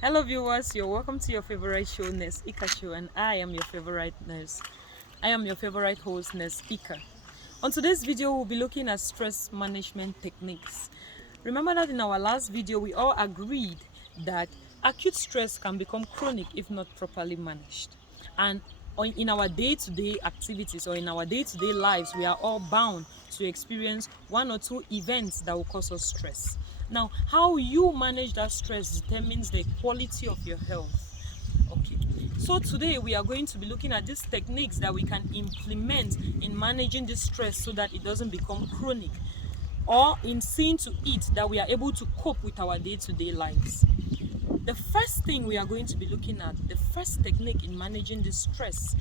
Hello viewers, you're welcome to your favorite show, Nurse Ika Show, and I am your favorite nurse. I am your favorite host, Nurse Ika. On today's video, we'll be looking at stress management techniques. Remember that in our last video, we all agreed that acute stress can become chronic if not properly managed. And in our day-to-day activities or in our day-to-day lives, we are all bound to experience one or two events that will cause us stress. Now, how you manage that stress determines the quality of your health. Okay, so today we are going to be looking at these techniques that we can implement in managing this stress so that it doesn't become chronic, or in seeing to it that we are able to cope with our day-to-day lives. The first thing we are going to be looking at, the first technique in managing the stress,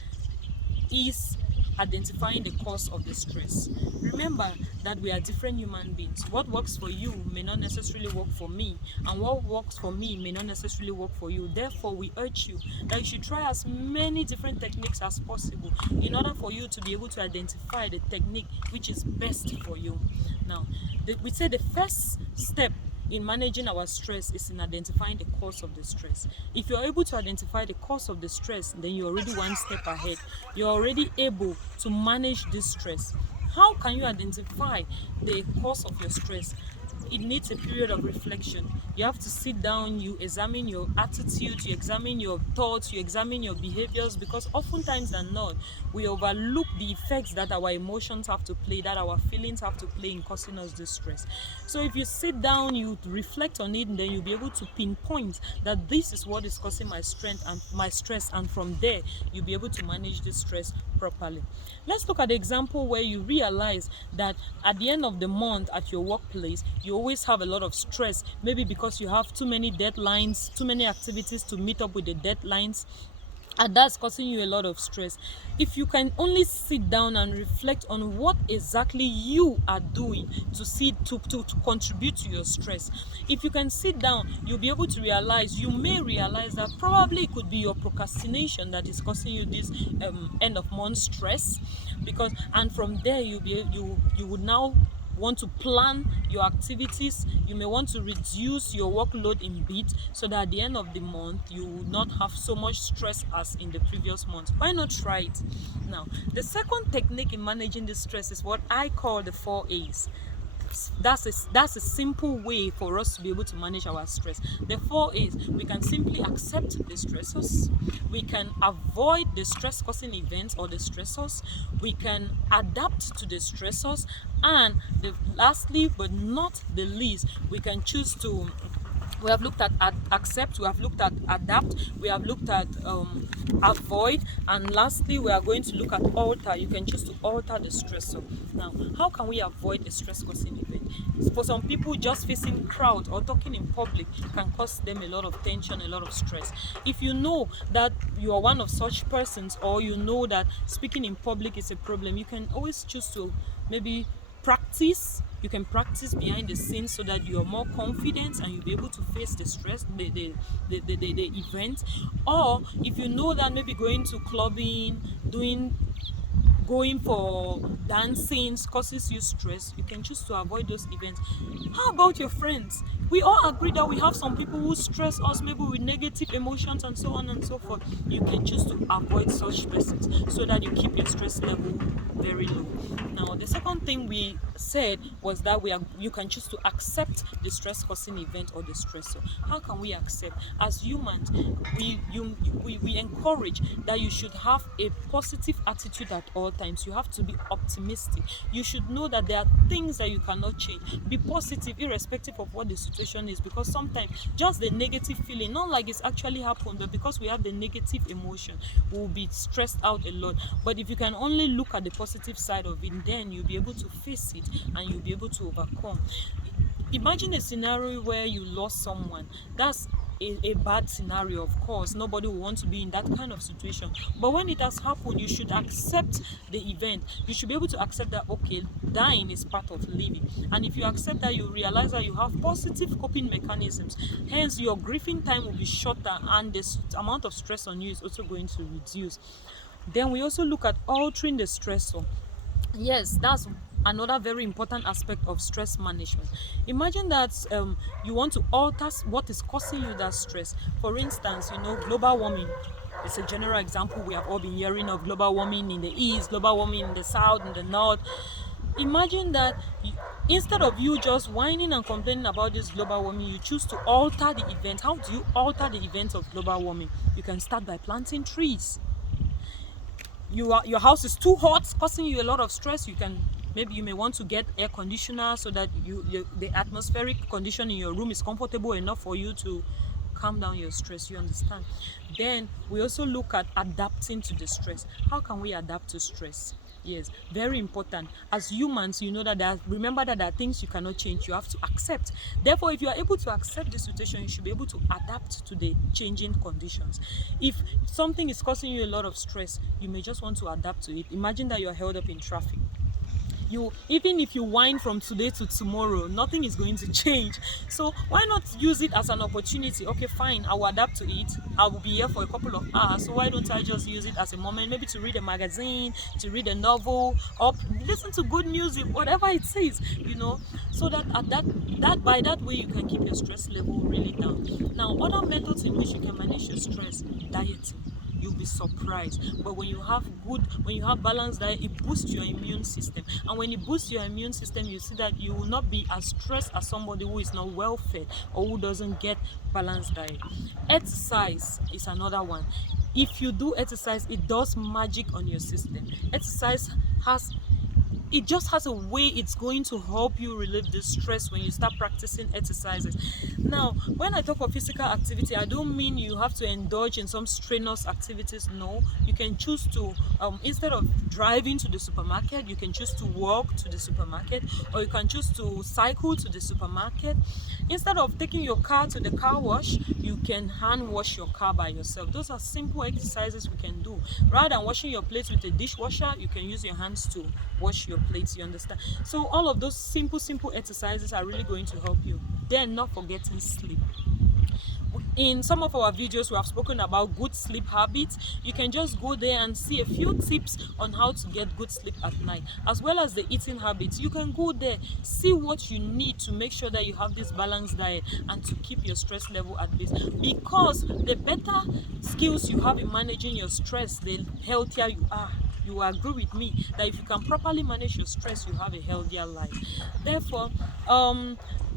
is identifying the cause of the stress. Remember that we are different human beings. What works for you may not necessarily work for me, and what works for me may not necessarily work for you. Therefore, we urge you that you should try as many different techniques as possible in order for you to be able to identify the technique which is best for you. Now, we say the first step in managing our stress is in identifying the cause of the stress. If you're able to identify the cause of the stress, then you're already one step ahead. You're already able to manage this stress. How can you identify the cause of your stress? It needs a period of reflection. You have to sit down, you examine your attitude, you examine your thoughts, you examine your behaviors, because oftentimes than not, we overlook the effects that our emotions have to play, that our feelings have to play in causing us this stress. So if you sit down, you reflect on it, and then you'll be able to pinpoint that this is what is causing my strength and my stress, and from there you'll be able to manage this stress properly. Let's look at the example where you realize that at the end of the month at your workplace, you always have a lot of stress, maybe because you have too many deadlines, too many activities to meet up with the deadlines, and that's causing you a lot of stress. If you can only sit down and reflect on what exactly you are doing to contribute to your stress, if you can sit down, you'll be able to realize, you may realize that probably it could be your procrastination that is causing you this end of month stress. Because, and from there you would now want to plan your activities. You may want to reduce your workload in bit so that at the end of the month you will not have so much stress as in the previous month. Why not try it? Now, the second technique in managing this stress is what I call the 4 A's. That's a simple way for us to be able to manage our stress. Therefore is, we can simply accept the stressors, we can avoid the stress causing events or the stressors, we can adapt to the stressors, and lastly but not the least, we can choose to, we have looked at accept, we have looked at adapt, we have looked at avoid, and lastly we are going to look at alter. You can choose to alter the stressor. Now, how can we avoid a stress causing event? For some people, just facing crowd or talking in public can cause them a lot of tension, a lot of stress. If you know that you are one of such persons, or you know that speaking in public is a problem, you can always choose to maybe practice. You can practice behind the scenes so that you're more confident and you'll be able to face the stress, the event. Or if you know that maybe going to clubbing, going for dancing causes you stress, you can choose to avoid those events. How about your friends? We all agree that we have some people who stress us, maybe with negative emotions and so on and so forth. You can choose to avoid such persons so that you keep your stress level very low. Now, the second thing we said was that you can choose to accept the stress causing event or the stressor. How can we accept? As humans, we encourage that you should have a positive attitude at all times. You have to be optimistic. You should know that there are things that you cannot change. Be positive irrespective of what the situation is, because sometimes just the negative feeling, not like it's actually happened, but because we have the negative emotion, we'll be stressed out a lot. But if you can only look at the positive side of it, then you'll be able to face it and you'll be able to overcome. Imagine a scenario where you lost someone. That's a bad scenario. Of course, nobody will want to be in that kind of situation. But when it has happened, you should accept the event. You should be able to accept that, okay, dying is part of living. And if you accept that, you realize that you have positive coping mechanisms. Hence, your grieving time will be shorter, and the amount of stress on you is also going to reduce. Then we also look at altering the stressor. Yes, that's another very important aspect of stress management. Imagine that you want to alter what is causing you that stress. For instance, global warming. It's a general example. We have all been hearing of global warming in the east, global warming in the south, in the north. Imagine that instead of you just whining and complaining about this global warming, you choose to alter the event. How do you alter the event of global warming? You can start by planting trees. Your house is too hot, causing you a lot of stress. Maybe you may want to get air conditioner so that the atmospheric condition in your room is comfortable enough for you to calm down your stress. You understand? Then we also look at adapting to the stress. How can we adapt to stress? Yes, very important. As humans, you know that remember that there are things you cannot change. You have to accept. Therefore, if you are able to accept the situation, you should be able to adapt to the changing conditions. If something is causing you a lot of stress, you may just want to adapt to it. Imagine that you are held up in traffic. Even if you whine from today to tomorrow, nothing is going to change. So why not use it as an opportunity? Okay, fine, I will adapt to it. I will be here for a couple of hours, so why don't I just use it as a moment, maybe to read a magazine, to read a novel, or listen to good music, whatever it says, so that by that way you can keep your stress level really down. Now, other methods in which you can manage your stress: dieting. You'll be surprised. But when you have balanced diet, it boosts your immune system. And when it boosts your immune system, you see that you will not be as stressed as somebody who is not well fed or who doesn't get balanced diet. Exercise is another one. If you do exercise, it does magic on your system. Exercise just has a way it's going to help you relieve the stress when you start practicing exercises. Now, when I talk of physical activity, I don't mean you have to indulge in some strenuous activities. No, you can choose to, instead of driving to the supermarket, you can choose to walk to the supermarket, or you can choose to cycle to the supermarket. Instead of taking your car to the car wash, you can hand wash your car by yourself. Those are simple exercises we can do. Rather than washing your plates with a dishwasher, you can use your hands to wash your plates. You understand? So all of those simple exercises are really going to help you. Then, not forgetting sleep. In some of our videos, we have spoken about good sleep habits. You can just go there and see a few tips on how to get good sleep at night, as well as the eating habits. You can go there, see what you need to make sure that you have this balanced diet and to keep your stress level at base. Because the better skills you have in managing your stress, the healthier you are. You agree with me that if you can properly manage your stress, you have a healthier life. Therefore,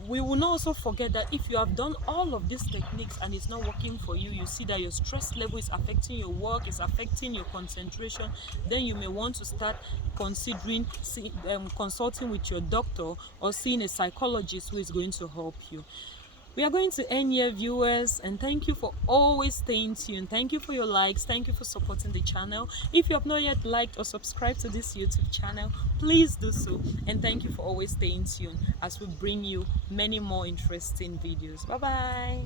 we will not also forget that if you have done all of these techniques and it's not working for you, you see that your stress level is affecting your work, is affecting your concentration, then you may want to start considering consulting with your doctor or seeing a psychologist who is going to help you. We are going to end here, viewers, and thank you for always staying tuned. Thank you for your likes. Thank you for supporting the channel. If you have not yet liked or subscribed to this YouTube channel, please do so. And thank you for always staying tuned as we bring you many more interesting videos. Bye bye.